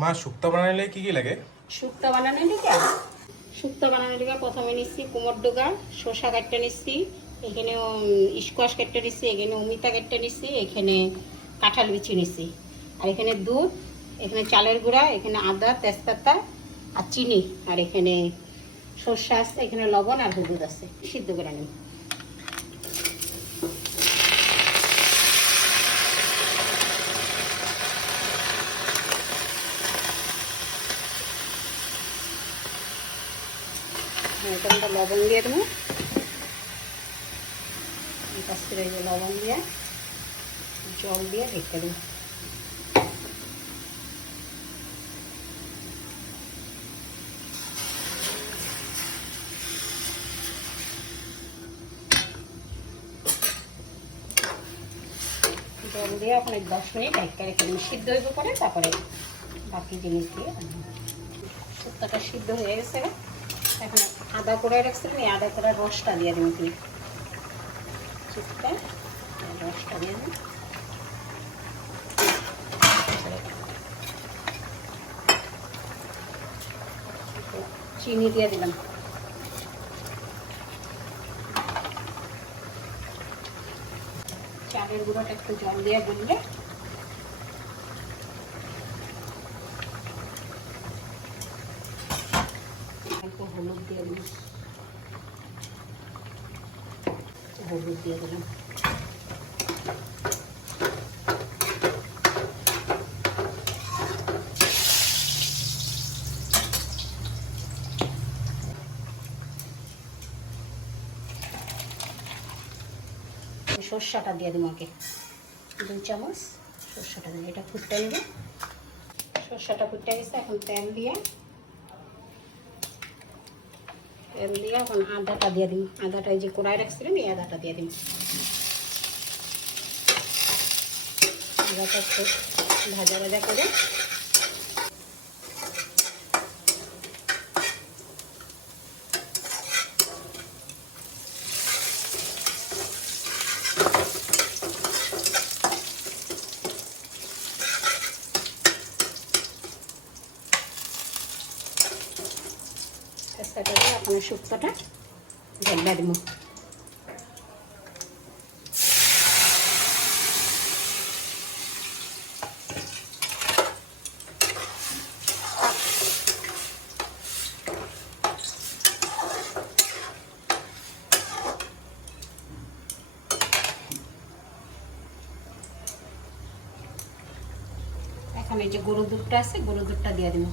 মা শুক্তো বানাইলে কি কি লাগে? শুক্তো বানানোর লিগে প্রথমে নিচ্ছি কুমড় ডোগা, শসা কাটতে নিচ্ছি, এখানে স্কোয়াশ কাটতে নিচ্ছি, এখানে অমিতা কাটতে নিচ্ছি, এখানে কাঁঠাল বিচি নিচ্ছি, আর এখানে দুধ, এখানে চালের গুঁড়া, এখানে আদা, তেজপাতা আর চিনি, আর এখানে সর্ষে আছে, এখানে লবণ আর হলুদ আছে। সিদ্ধ করে নিই। এখানটা লবণ দিয়ে দেবো, পাঁচ করে লবণ দিয়ে জল দিয়ে রেখে দেবো। জল দিয়ে ওখানে 10 মিনিট ঢেকে রেখে দেবো, সিদ্ধ হইব পরে তারপরে বাকি জিনিস দিয়ে শুক্তোটা সিদ্ধ হয়ে গেছে। এখন আদা করে রাখছিলাম, এই আদা করার রসটা দিয়ে দিন, কি রসটা দিয়ে দিন, চিনি দিয়ে দিলাম, চালের গুঁড়োটা একটু জল দিয়ে গুললে একটু হলুদ দিয়ে দিলাম, হলুদ দিয়ে দিলাম, সর্ষাটা দিয়ে দেবো, আগে 2 চামচ সর্ষাটা দিয়ে এটা ফুটতে নেবে। সর্ষাটা ফুটতে গেছে, এখন তেল দিয়ে এখন আদাটা দিয়ে দিই। আদাটা এই যে কড়াই রাখছিলাম, এই আদাটা দিয়ে দিই। আদাটা একটু ভাজা ভাজা করে আপনার শুক্তোটা ঢেলে দেবো। এখন এই যে গরুর দুধটা আছে, গরুর দুধটা দিয়ে দেবো।